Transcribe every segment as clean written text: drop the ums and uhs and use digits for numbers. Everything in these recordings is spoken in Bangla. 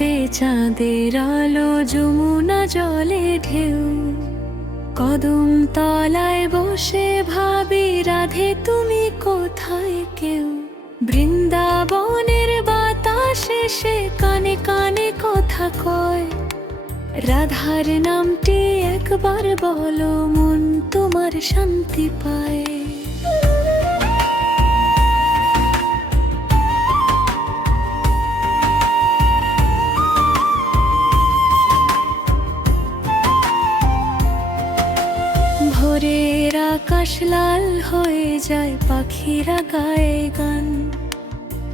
রাতে চাঁদের আলো, যমুনা জলে ঢেউ, কদম তলায় বসে ভাবি রাধে তুমি কোথায় কেউ। বৃন্দাবনের বাতাসে সে কানে কানে কথা কয়, রাধার নামটি একবার বলো মন তোমার শান্তি পায়। ভোরের আকাশ লাল হয়ে যায়, পাখিরা গায়ে গান,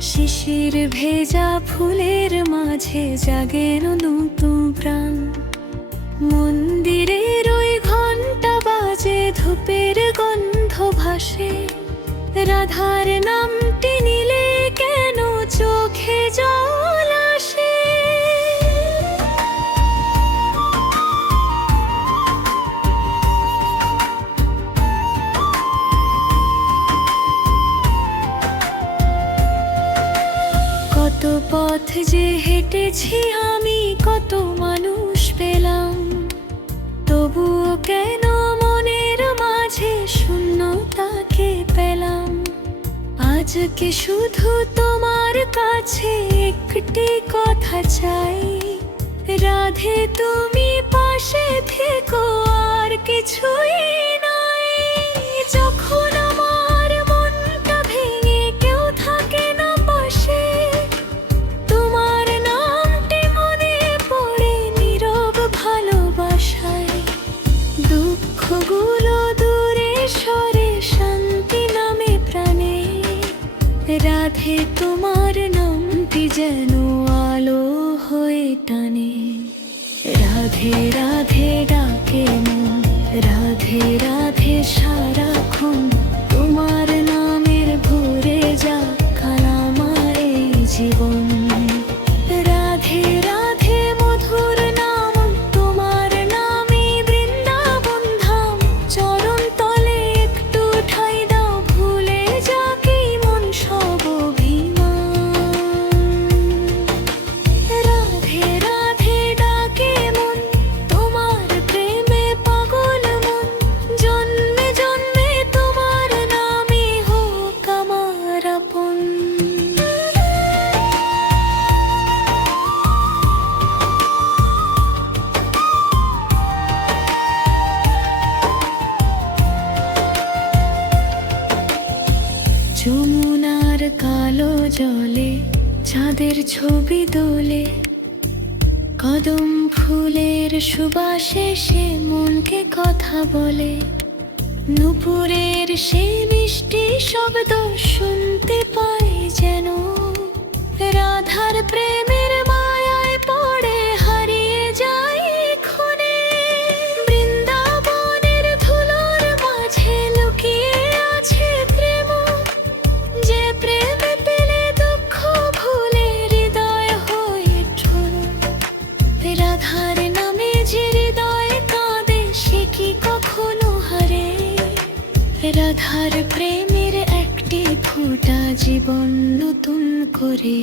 শিশির ভেজা ফুলের মাঝে জাগে নতুন প্রাণ। মন্দিরের ওই ঘন্টা বাজে, ধূপের গন্ধ ভাসে, রাধার নামটি নিলে কেন চোখে জল আসে। কত পথ যে হেঁটেছি আমি, কত মানুষ পেলাম, তবুও কেন মনের মাঝে শূন্যতাকে পেলাম। আজকে শুধু তোমার কাছে একটি কথা চাই, রাধে তুমি পাশে থেকো, আর কিছুই নাই। যখন আমার মনটা ভেঙে কেউ থাকে না পাশে, তোমার নামটি মনে পড়ে নীরব ভালোবাসায়। দুঃখগুলো দূরে সরে, শান্তি নামে প্রাণে, রাধে তোমার নামটি যেন আলো হয়ে টানে। রাধে রাধে ডাকে মন, রাধে রাধে সারাক্ষণ, তোমার নামের ভরে যাক কাল আমার এই জীবন। রাধে রাধে মধুর নাম, তোমার নামে বৃন্দাবন ধাম, চরণ তলে একটু ঠাঁই দাও, ভুলে যাক এই মন সব অভিমান। রাধে রাধে ডাকে মন, তোমার প্রেমে পাগল মন, জন্মে জন্মে তোমার নামে হোক আমার আপন। যমুনার কালো জলে চাঁদের ছবি দোলে, কদম ফুলের সুবাসে সে মনকে কথা বলে। নুপুরের সেই মিষ্টি শব্দ শুনতে পাই যেন, রাধার প্রেমের মায়ায় পড়ে হারিয়ে যায় ক্ষণে। বৃন্দাবনের ধুলোর মাঝে লুকিয়ে আছে প্রেম, যে প্রেম পেলে দুঃখ ভুলে হৃদয় হয়ে ঠোল। রাধার নামে যে হৃদয় কাঁদে, সে কি কখনো হারে। রাধার প্রেমের একটি ফোঁটা জীবন নতুন করে।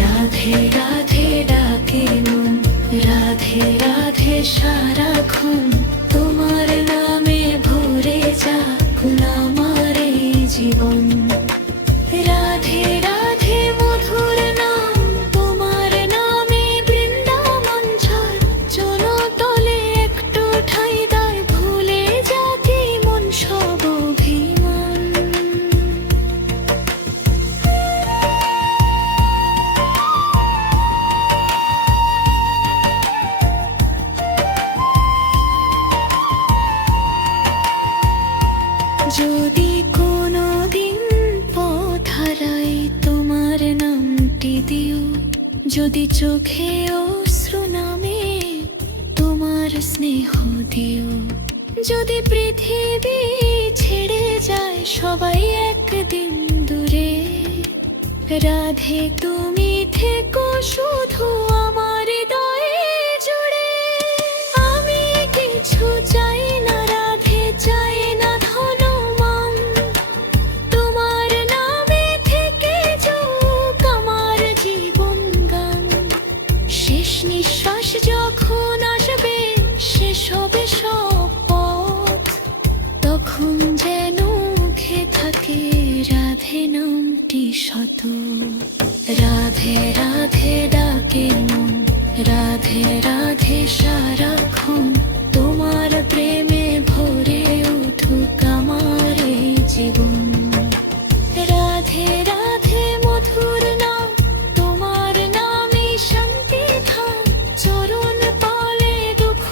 রাধে রাধে ডাকে মন, রাধে রাধে সারাক্ষণ, তোমার নামে ভরে যাক আমার এই জীবন। রাধে রাধে মধুর নাম, তোমার নামে বৃন্দাবন ঝড়, চলো তলে একটু ঠাঁই দাও, ভুলে যাক এই মন সব অভিমান। যদি কোনো দিন পথ হারাই, তোমার নামটি দিও, যদি চোখে অশ্রু নামে, তোমার স্নেহ দিও। যদি পৃথিবী ছেড়ে যায় সবাই একদিন দূরে, রাধে তুমি থেকো শুধু আমার হৃদয়ে জুড়ে। আমি কিছু চাই না রাধে, চাই না ধন মান, তোমার নামে থেকে যাক আমার জীবন গান। সারাক্ষণ তোমার প্রেমে ভরে উঠুক আমার এই জীবন। রাধে রাধে মধুর নাম, তোমার নামে শান্তি থাক, চরণ পালে দুঃখ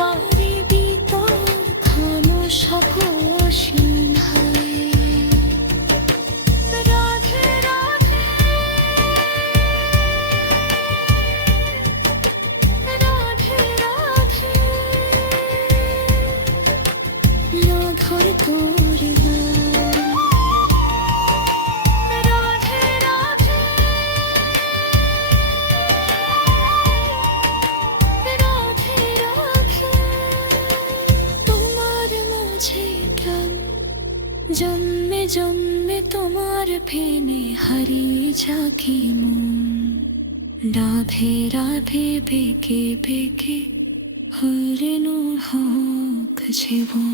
বাড়ি বিপদ খামোশ অসীম হয়। রাধে রাধে রাধে রাধে লাঘর তোর নাম। রাধে রাধে রাধে রাধে তোমার মাঝে প্রাণ, জন্মে জন্মে তোমার প্রেমে হারিয়ে যাকি মন। রাধে রাধে বেঁকে বেঁকে হরিণু হোক জীবন।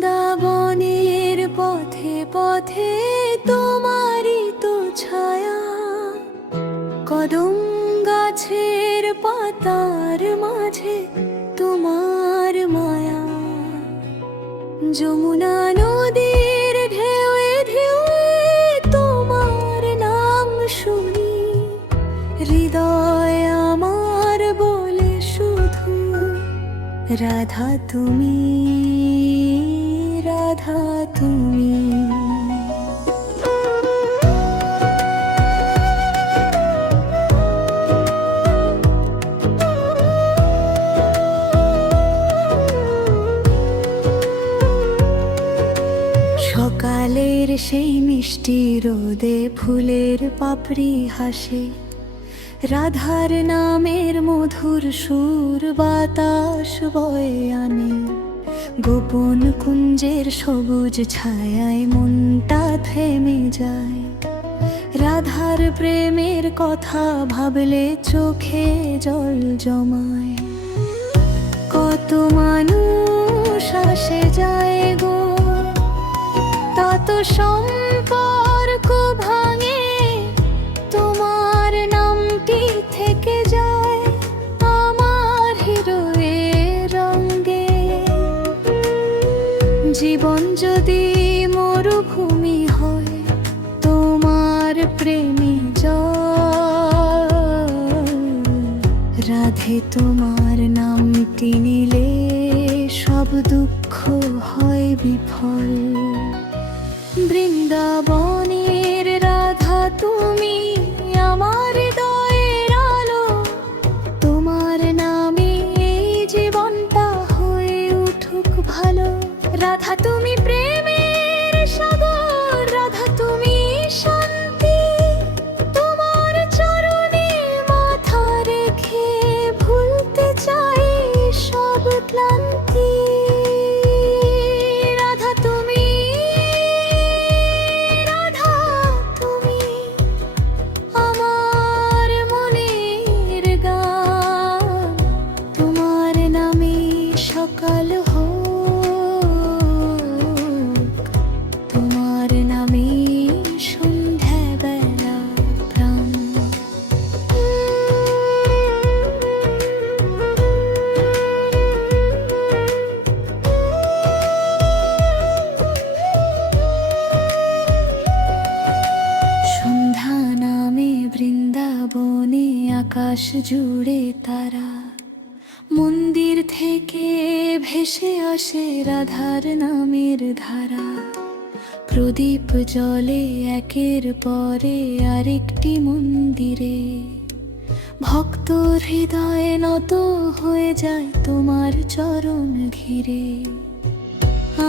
বৃন্দাবনের পথে পথে তোমারই তো ছায়া, কদম গাছের পাতার মাঝে তোমার মায়া। যমুনা নদীর ঢেউয়ে ঢেউয়ে তোমার নাম শুনি, হৃদয় আমার বলে শুধু রাধা তুমি, রাধা তুমি। সকালের সেই মিষ্টি রোদে ফুলের পাপড়ি হাসে, রাধার নামের মধুর সুর বাতাস বয়ে আনে। গোপন কুঞ্জের সবুজ ছায়ায় মনটা থেমে যায়, রাধার প্রেমের কথা ভাবলে চোখে জল জমায়। কত মানুষ আসে যায় গো, তত সম্পর্ক ভাঙে, তোমার নামটি থেকে যায় আমার হৃদয়ের রঙে। জীবন যদি মরুভূমি হয়, তোমার প্রেমী জল। রাধে তোমার নামটি নিলে সব দুঃখ হয় বিফল। বৃন্দাবনের রাধা তুমি আমার হৃদয়ের আলো, তোমার নামে এই জীবনটা হয়ে উঠুক ভালো। রাধা তুমি প্রেমের সাগর, রাধা তুমি শান্তি, তোমার চরণে মাথা রেখে ভুলতে চাই সব ক্লান্তি। সকাল হোক তোমার নামে সন্ধ্যাবেলা প্রাণ। সন্ধ্যা নামে বৃন্দাবনে আকাশ জুড়ে তারা, মন্দির থেকে ভেসে আসে রাধার নামের ধারা। প্রদীপ জ্বলে একের পরে আরেকটি মন্দিরে, ভক্ত হৃদয়ে নত হয়ে যায় তোমার চরণ ঘিরে।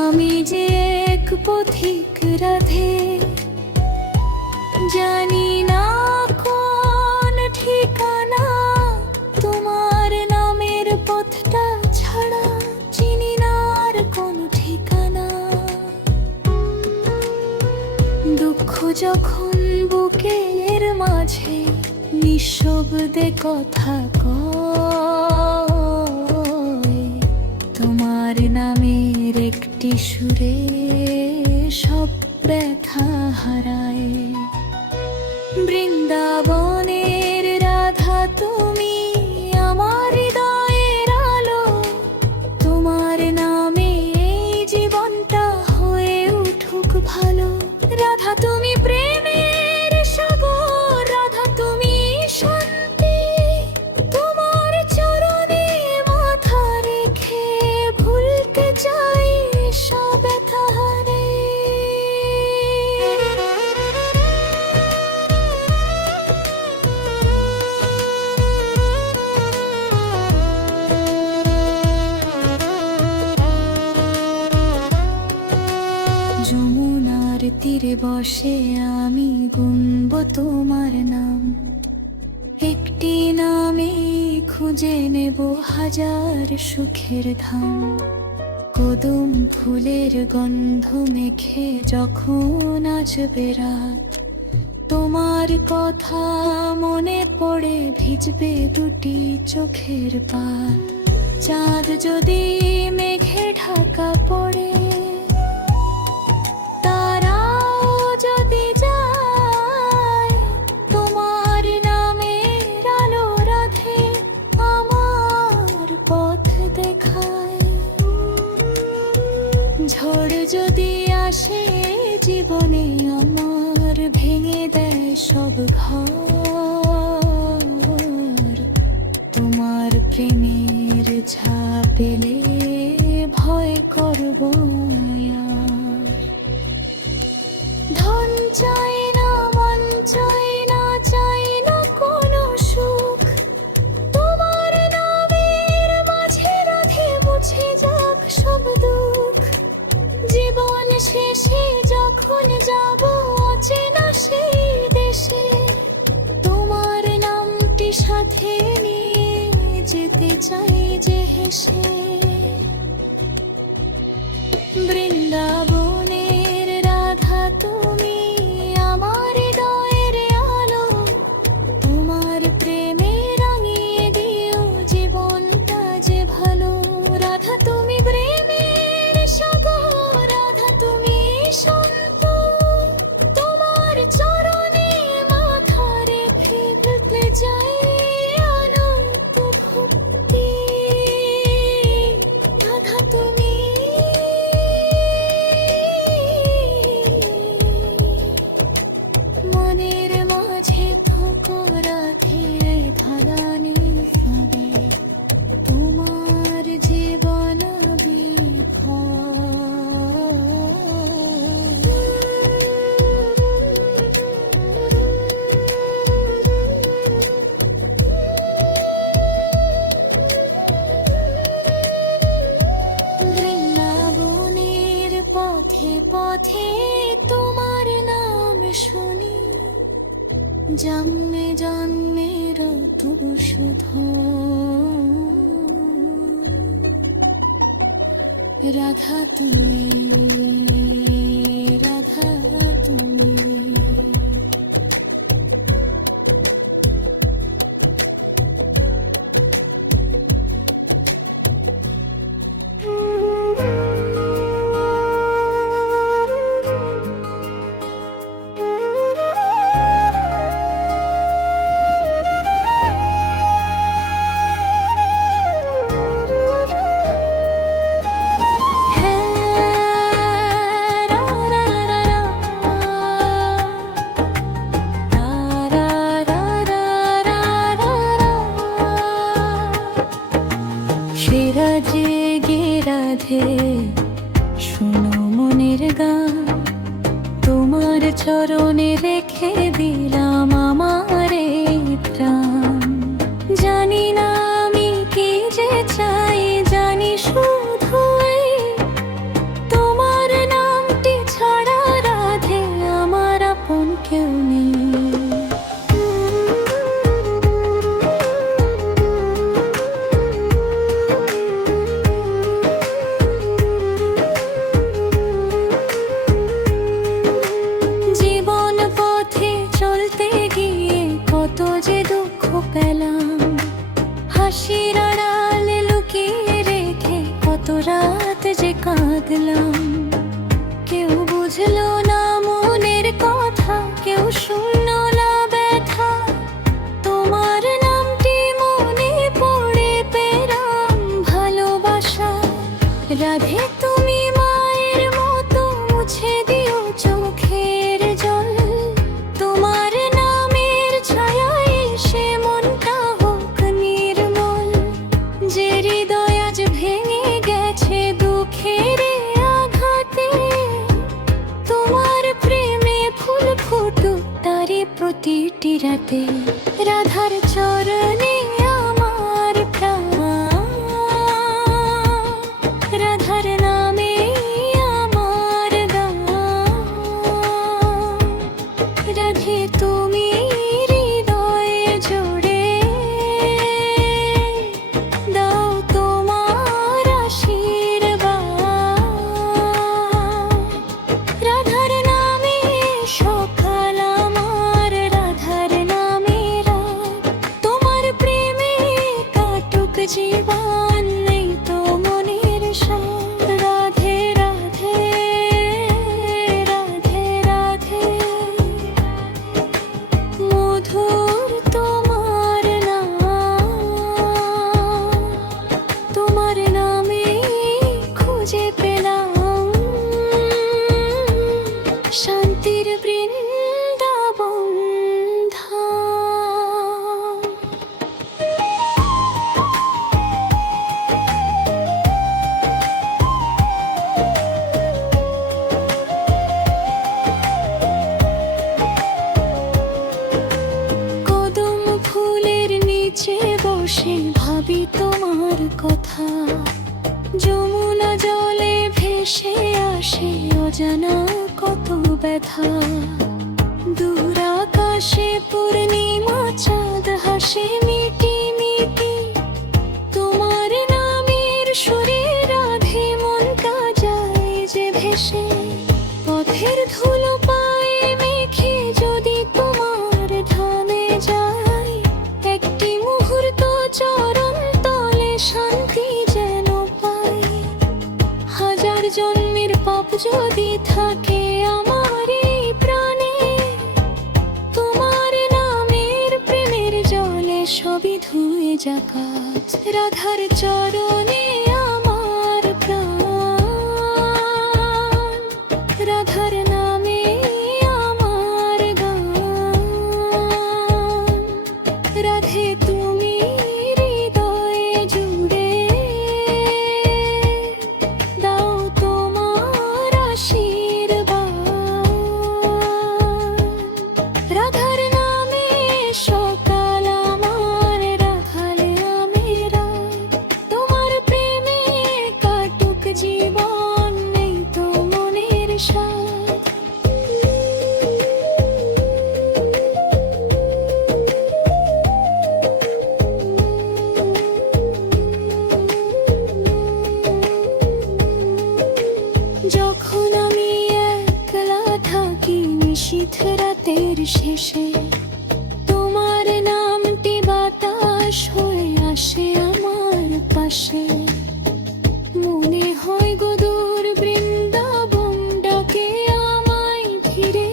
আমি যে এক পথিক রাধে, জানি না কোন ঠিকানা, তোমার নামের পথটা ছাড়া চিনি না আর কোন ঠিকানা। দুঃখ যখন বুকের মাঝে নিঃশব্দে কথা কয়, তোমার তোমার নামের একটি সুরে সব ব্যথা হারায়। বৃন্দাবনের রাধা তুমি আমার হৃদয়ের আলো, তোমার নামে এই জীবনটা হয়ে উঠুক ভালো। রাধা তুমি প্রেমের সাগর, রাধা তুমি শান্তি, তোমার চরণে মাথা রেখে ভুলতে চাই সব ব্যথা হারে। যমুনার তীরে বসে আমি গুনব তোমার নাম, একটি নামে খুঁজে নেব হাজার সুখের ধাম। কদম ফুলের গন্ধ মেখে যখন আসবে রাত, তোমার কথা মনে পড়ে ভিজবে দুটি চোখের পাত। চাঁদ যদি মেঘে ঢাকা পড়ে, ঝড় যদি আসে জীবনে আমার, ভেঙে দেয় সব ঘর। তোমার প্রেমের ছাপ পেলে ভয় করব আর। ধন চাই না, মন চাই না, চাই না কোনো সুখ, তোমার নামের মাঝে রাধে মুছে যাক সব দুঃখ। জীবন শেষে যখন যাব অচেনা সেই দেশে, তোমার নামটি সাথে নিয়ে যেতে চাই যে হেসে। বৃন্দাবনের রাধা তুমি আমার হৃদয়ের আলো, তোমার প্রেমে রাঙিয়ে দিও জীবনটা যে ভালো। রাধা তুমি প্রেমের সাগর, রাধা তুমি শান্ত, তোমার চরণে মাথা রেখে ভুলতে যাই অনন্ত ভক্তি। রাধা তুমি মনের মাঝে থোকো রাখে ধারানি সবে, তোমার জীবন বৃন্দাবনের পথে পথে তোমার নাম শুনি, জন্মে জন্মের তবু শুধু রাধা তুমি, রাধা তুমি। রাধে শোনো মনের গান, তোমার চরণে রেখে দিলাম আমার এই প্রাণ। জানি না আমি কি যে চাই, জানি শুধু এই তোমার নামটি ছাড়া রাধে আমার আপন কেউ নেই। জীবন পথে চলতে রাত যে কাঁদলাম, কেউ বুঝলো না মনের কথা, কেউ শুনলো না ব্যথা। তোমার নামটি মনে পড়ে পেলাম ভালোবাসা। রাধে তুমি মায়ের মতো মুছে দিও চোখের জল। তোমার নামের ছায়ায় সে মনটা হোক নির্মল। যে হৃদয় আজ ভেঙে গেছে দুঃখের আঘাতে, তোমার প্রেমে ফুল ফুটুক তারে প্রতিটি রাতে। রাধার চরণে আমার প্রাণ, রাধার নামে আমার গান। রাধে তুমি হৃদয়ে জোড়ে দাও তোমার আশীর্বাদ। রাধার নামে সকাল আমার, রাধার নামে রাত। তোমার প্রেমে কাটুক জীবন, নেই তো মনের সাথ। রাধে রাধে রাধে রাধে, মধুর তোমার নাম। তোমার নামে খুঁজে পেলাম শান্তির বৃন্দাবন ধাম। কদম ফুলের নিচে বসে ভাবি তোমার কথা। যমুনা জলে ভেসে আসে অজানা কত ব্যথা। দূর আকাশে পূর্ণিমা চাঁদ হাসে মিটি মিটি। তোমার নামের সুরে রাধে মনটা যায় যে ভেসে। পথের ধুলো পায়ে মেখে যদি তোমার ধামে যায়, একটি মুহূর্ত চরণ তলে শান্তি যেন পাই। হাজার জন্মের পাপ যদি থাকে আমার এই প্রাণে, তোমার নামের প্রেমের জলে সবই ধুয়ে যাকাত। রাধার চরণে আমার প্রাণ, রাধার নামে আমার গান। রাধে তুমি হৃদয়ে জুড়ে দাও তোমার আশীর্বাদ। রাধার নামে সকাল আমার, রাধার নামে রাত। তোমার প্রেমে কাটুক জীবন, নেই তো মনের সাথ। যখন আমি একলা থাকি নিশীথ রাতের শেষে, তোমার নামটি বাতাস হয়ে আসে আমার পাশে। মনে হয় গো দূর বৃন্দাবন ডাকে আমায় ধীরে।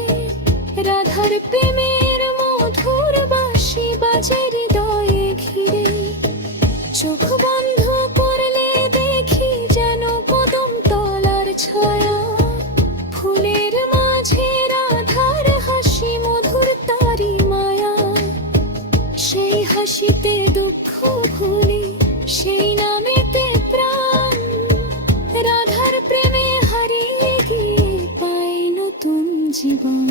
রাধার প্রেমের মধুর বাঁশি বাজে হৃদয়ে ঘিরে। চোখ বন্ধ করলে দেখি যেন কদম তলার ছায়া। ফুলের মাঝে রাধার হাসি মধুর তারি মায়া। সেই হাসিতে দুঃখ ভুলি, সেই নামেতে প্রাণ। রাধার প্রেমে হারিয়ে গিয়ে পাই নতুন জীবন।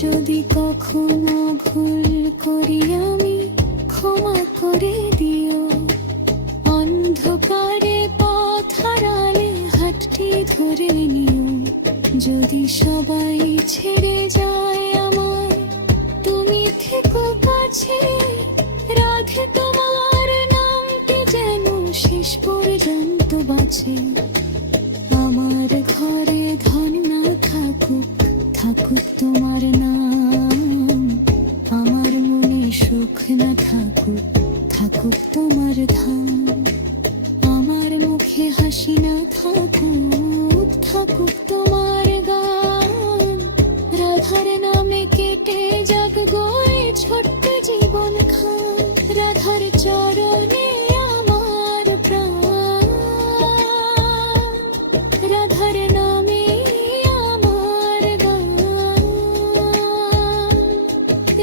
যদি কখনো ভুল করি আমি, ক্ষমা করে দিও। অন্ধকারে পথ হারালে হাতটি ধরে নিও। যদি সবাই ছেড়ে যায় আমায়, তুমি থেকো কাছে। রাধে তোমার নামটি যেন শেষ পর্যন্ত বাঁচে। আমার ঘরে ধন না থাকে থাকুক থাকুক তোমার নাম, আমার মনে সুখ না থাকুক থাকুক তোমার ধাম, আমার মুখে হাসি না থাকুক থাকুক তোমার গান, রাধার নামে কেটে যাক গোয়ে ছোট্ট জীবন খান, রাধার চরণে আমার প্রাণ, রাধার নামে আমার গান,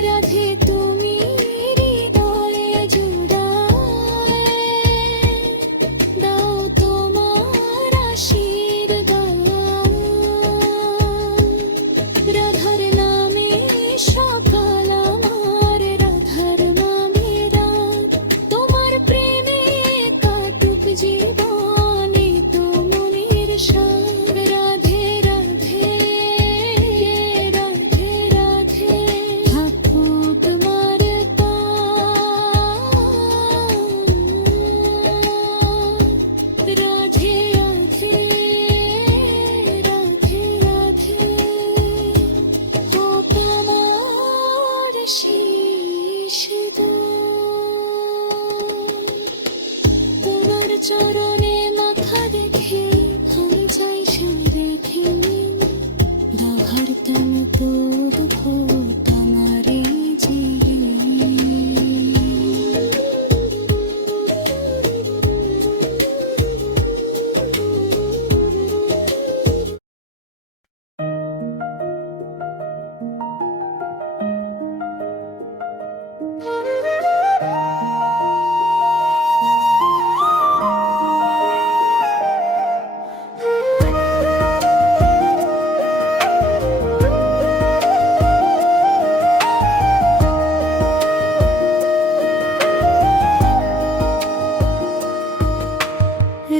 রাধে তুমি হৃদয়ে জুড়ায় দাও তোমার আশীর্বাদ, রাধার নামে সকাল আমার, রাধার নামে রাত, তোমার প্রেমে কাটুক জীবনে তো মনের সাথ, রাধে রাধে রাধে রাধে থাকুক তোমার পান, রাধে রাধে রাধে রাধে হোক আমার শেষ তোমার চরণে মাথা রেখে আমি চাই সে রেখে রাধার তন তো দুঃখ তোমারে জিয়ে।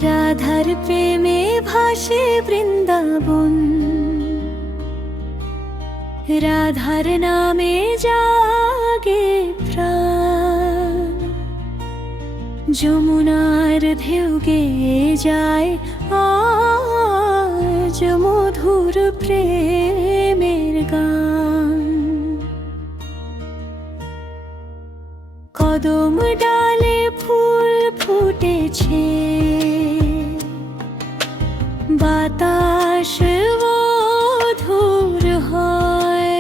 রাধার প্রেমে ভাসে বৃন্দাবন, রাধার নামে জাগে প্রাণ, যমুনার ঢেউ গেয়ে যায় আজ মধুর প্রেমের গান, কদম ডালে ফুল ফুটেছে, বাতাস মধুর হয়,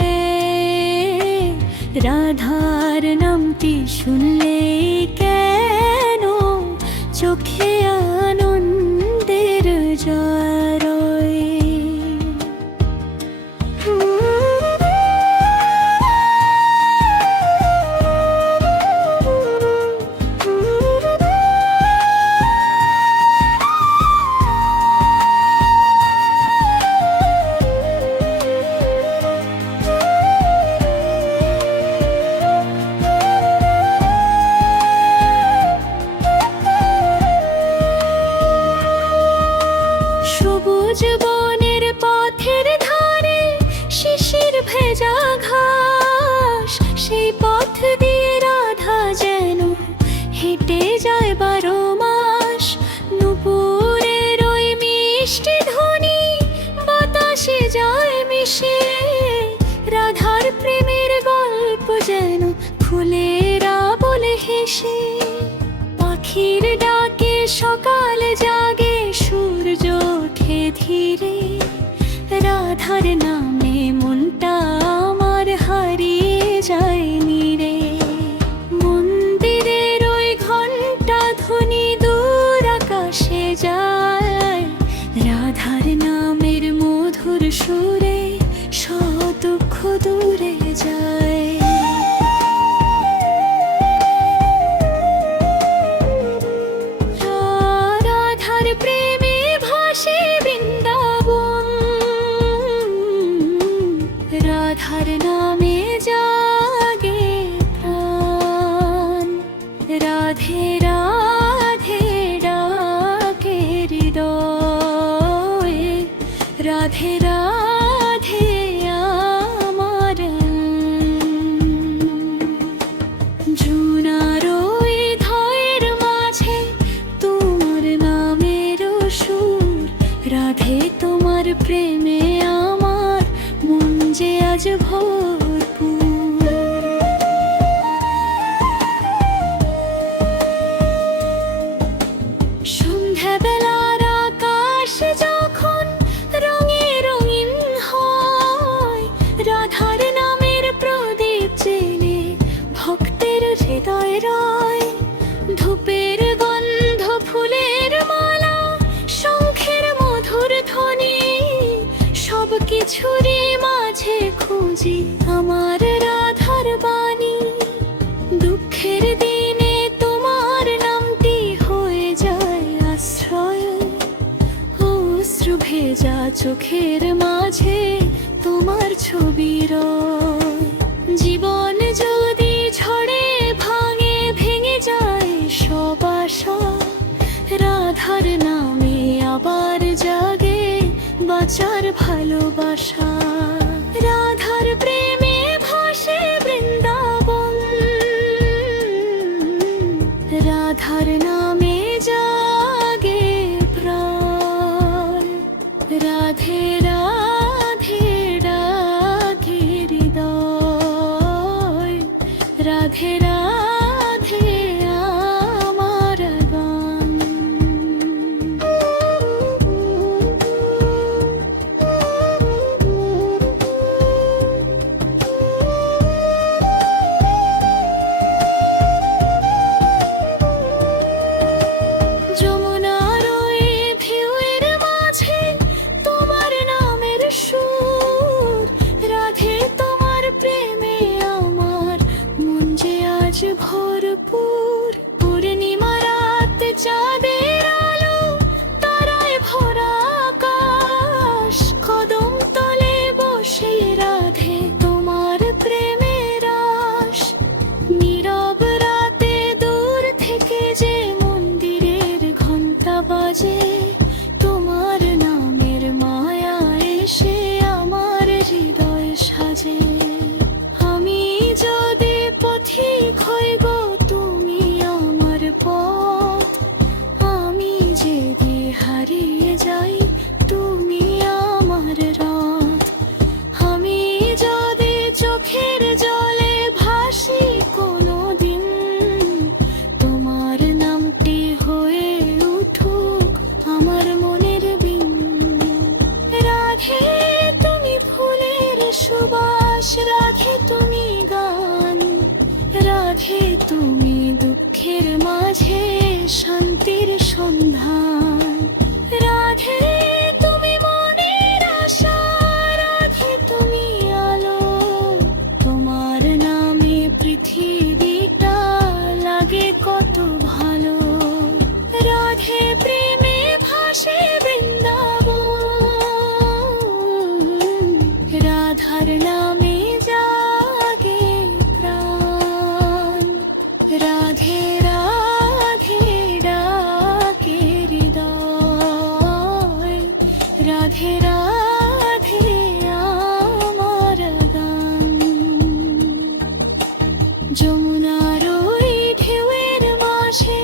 রাধার নামটি শুনলেই কেন চোখে আনন্দের জয়। সবুজ বনের পথের ধারে শিশির ভেজা ঘাস, সেই পথ দিয়ে রাধা যেন হেঁটে যায় 12 মাস, নুপুরের ওই মিষ্টি ধ্বনি বাতাসে যায় মিশে, রাধার প্রেমের গল্প যেন ফুলেরা বলে হেসে, পাখির ডাকে সকালে জাগে সূর্য ওঠে ধীরে, রাধার নামে মনটা আমার হারিয়ে যায় নীরে, মন্দিরের ওই ঘন্টা ধ্বনি দূর আকাশে যায়, রাধার নামের মধুর সুরে সব দুঃখ দূরে যায়। রাধার প্রেমে ভাসে বৃন্দাবন, রাধার নামে জাগে প্রাণ, রাধে রাধে ডাকে হৃদয়ে, রাধে রাধে আমার ঝুনার ওই ধয়ের মাঝে তোমার নামের সুর, রাধে তোমার প্রেমে আমার ভরপুর। সন্ধ্যাবেলার আকাশ যখন রঙে রঙিন হয়, রাধার নামের প্রদীপ জেলে ভক্তের হৃদয় রয়। ধূপের গন্ধ, ফুলের মালা, শঙ্খের মধুর ধ্বনি, সব কিছুরই মাঝে খুঁজি আমার রাধার বাণী। দুঃখের দিনে তোমার নামটি হয়ে যায় আশ্রয়, অশ্রু ভেজা চোখের মাঝে তোমার ছবি রয়। জীবন যদি ঝড়ে ভাঙে, ভেঙে যায় সব আশা, রাধার নামে আবার জাগে বাঁচার ভালোবাসা। রাধার প্রেমে ভাসে বৃন্দাবন, রাধার নামে জাগে প্রাণ। রাধে রাধে রাধে হৃদয়, রাধে রাধে আমার গান। যমুনার ওই ঢেউয়ের মাঝে তোমার নামের সুর, রাধে তোমার প্রেমে আমার মন যে আজ ভরপুর। পূর্ণিমা রাত, চাঁদের আলো, তারায় ভরা আকাশ, কদম তলে বসে রাধে তোমার প্রেমের আশ। নীরব রাতে দূর থেকে যে মন্দিরের ঘন্টা বাজে, তোমার নামের মায়া এসে আমার হৃদয় সাজে। আমি যদি পথিক হই গো, তুমি আমার পথ, আমি যদি হারিয়ে যাই, তুমি আমার রথ। আমি যদি চোখের জলে ভাসি কোনোদিন, তোমার নামটি হয়ে উঠুক আমার মনের বিন। রাধে তুমি ফুলের সুবাস, রাধে তুমি গান, রাধে তুমি দুঃখের মাঝে শান্তির সন্ধান। রাধে তুমি মনের আশা, রাধে তুমি আলো, তোমার নামে পৃথিবীটা লাগে কত ভালো। রাধে প্রেমে ভাসে বৃন্দাবন, রাধার নামে জাগে প্রাণ। রাধে রাধে ডাকে হৃদয়, রাধে রাধে আমার গান। যমুনার ওই ঢেউয়ের মাঝে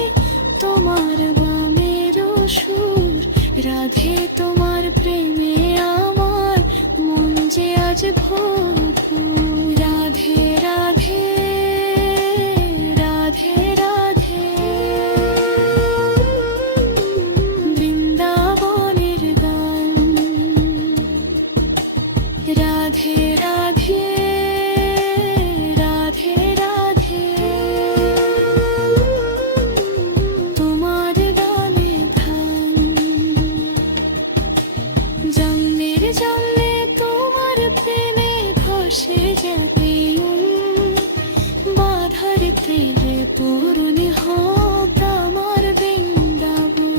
তোমার গামের সুর, রাধে তোমার প্রেমে আমার মন যে আজ ভরপুর। রাধে রাধে রাধে রাধে বৃন্দাবনের গান। রাধে রাধে রাধে রাধে তোমার গানে ধ্যান। জন্মের জন্মে তোমার প্রেমে ঘষে যাবে বাধার প্রেমে পূরণ হোক আমার বৃন্দাবন।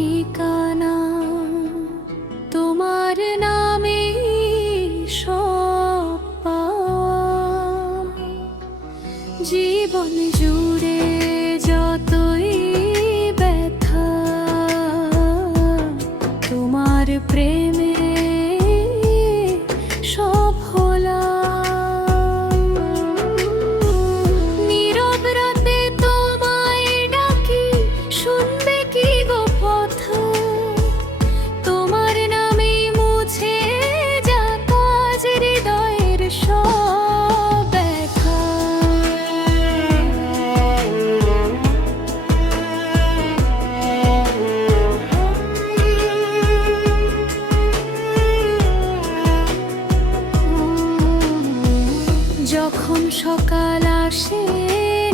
ঠিকানা, তোমার নামে সব পাওয়া। জীবন জুড়ে যতই ব্যথা, তোমার প্রেমে সব হলা। নীরব রাতে তোমায় ডাকি, শুনবে কি গো পথ? তোমার নামে মুছে যাক আজ হৃদয়ের সব ব্যথা। যখন সকাল আসে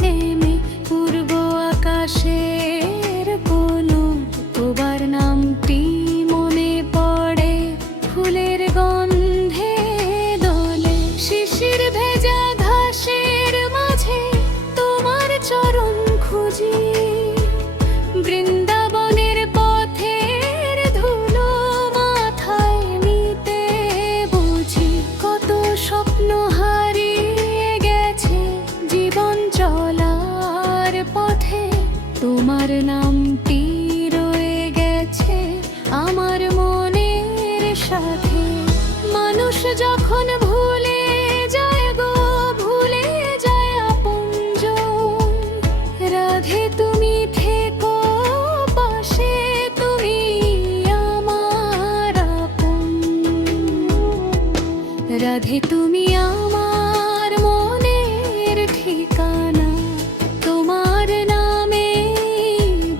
নেমে পূর্ব আকাশের কোণে, তোমার নামটি মনে পড়ে ফুলের গন্ধে দোলে। শিশির ভেজা ঘাসের মাঝে তোমার চরণ খুঁজি, বৃন্দাবনের পথের ধুলো মাথায় নিতে বুঝি। কত স্বপ্ন হারিয়ে গেছে জীবন চলার পথে, তোমার নামটি রয়ে গেছে আমার মনের সাথে। মানুষ যখন ভুলে যায় গো, ভুলে যায় আপনজন, রাধে তুমি থেকো পাশে, তুমি আমার আপন। রাধে তুমি আমার মনের ঠিকানা, তোমার নামে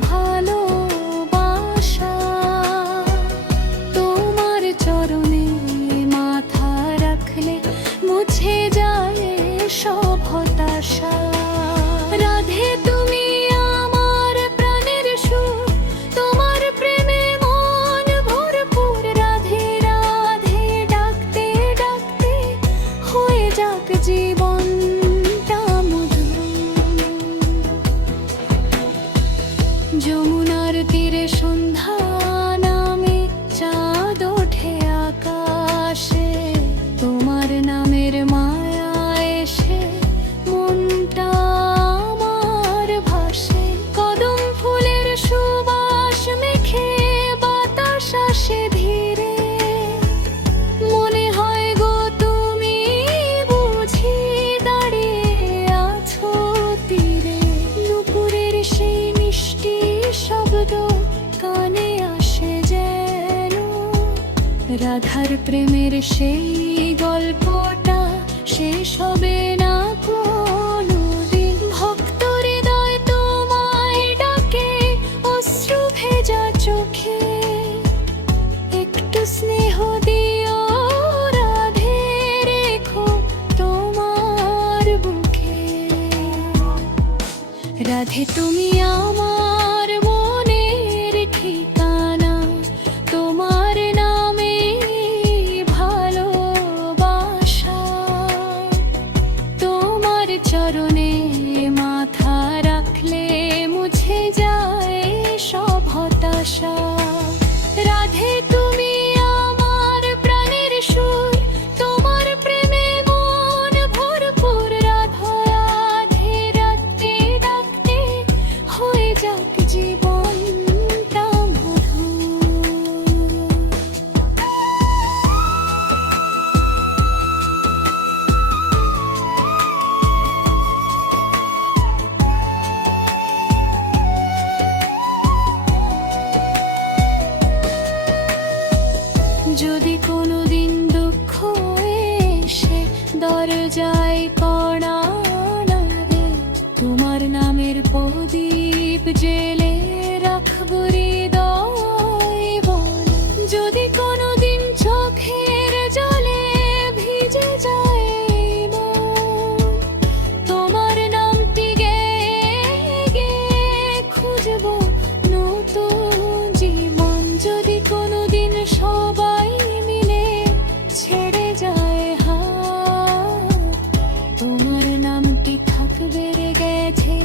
ভালোবাসা। তোমার চরণে মাথা রাখলে মুছে যায় সব হতাশা। রাধে তুমি আমার প্রাণের সুর, তোমার প্রেমে মন ভরপুর। রাধে রাধে ডাকতে ডাকতে হয়ে যাক জীবনটা মধুর। যমুনার তীরে সন্ধ্যা নামে চাঁদ ওঠে আকাশে, তোমার নামের মায়া এসে মনটা আমার ভাসে। কদম ফুলের সুবাস মেখে বাতাস আসে ধীরে, মনে হয় গো তুমি বুঝি দাঁড়িয়ে আছো তীরে। নুপুরের সেই মিষ্টি শব্দ কানে আসে যেন, রাধার প্রেমের সেই গল্পটা শেষ হবে না কোনোদিন। ভক্ত হৃদয় তোমায় ডাকে অশ্রু ভেজা চোখে, একটু স্নেহ দিও রাধে, রেখো তোমার বুকে। রাধে তুমি আমার মনের ঠিকানা, তোমার নামে ভালোবাসা। তোমার চরণে মাথা রাখলে মুছে যায় সব হতাশা। রাধে তুমি আমার প্রাণের সুর, তোমার প্রেমে মন ভরপুর। রাধা রাধে রাতে ডাকতে হয়ে যাক জীবনটা মধুর। যদি কোনোদিন দুঃখ এসে দরজায় কড়া নাড়ে, তোমার নামের প্রদীপ জেলে রাখবো হৃদয় বলে। যদি কোনোদিন চোখের জলে ভিজে যায় মন, তোমার নামটি গেয়ে গেয়ে খুঁজবো নতুন জীবন। যদি কোনোদিন সবাই মিলে ছেড়ে যায় হাত, তোমার নামটি থাকবে রে গেছে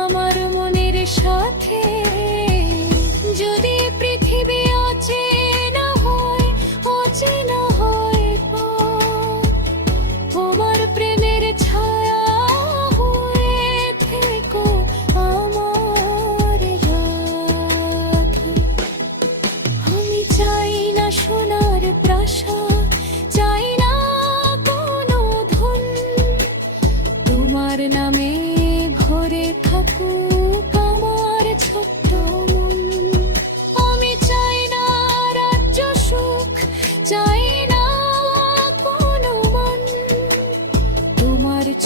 আমার মনের সাথে।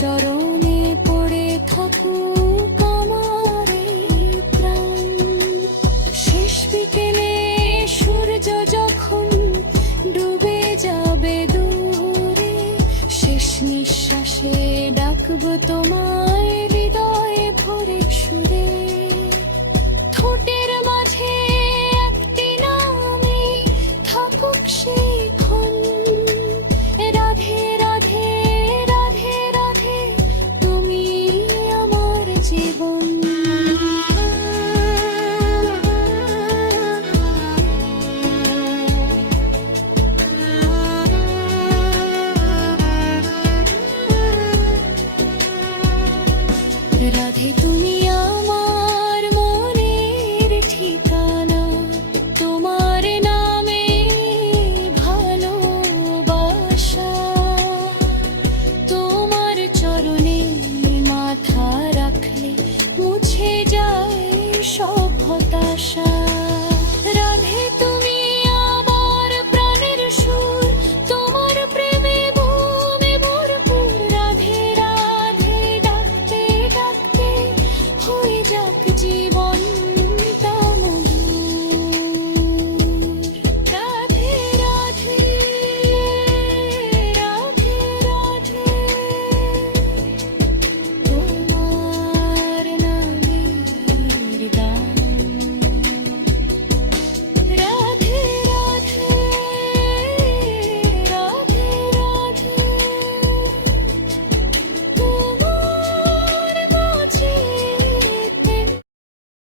চরণে পড়ে থাকুক আমার এই প্রাণ। শেষ বিকেলে সূর্য যখন ডুবে যাবে দূরে, শেষ নিঃশ্বাসে ডাকবো তোমায়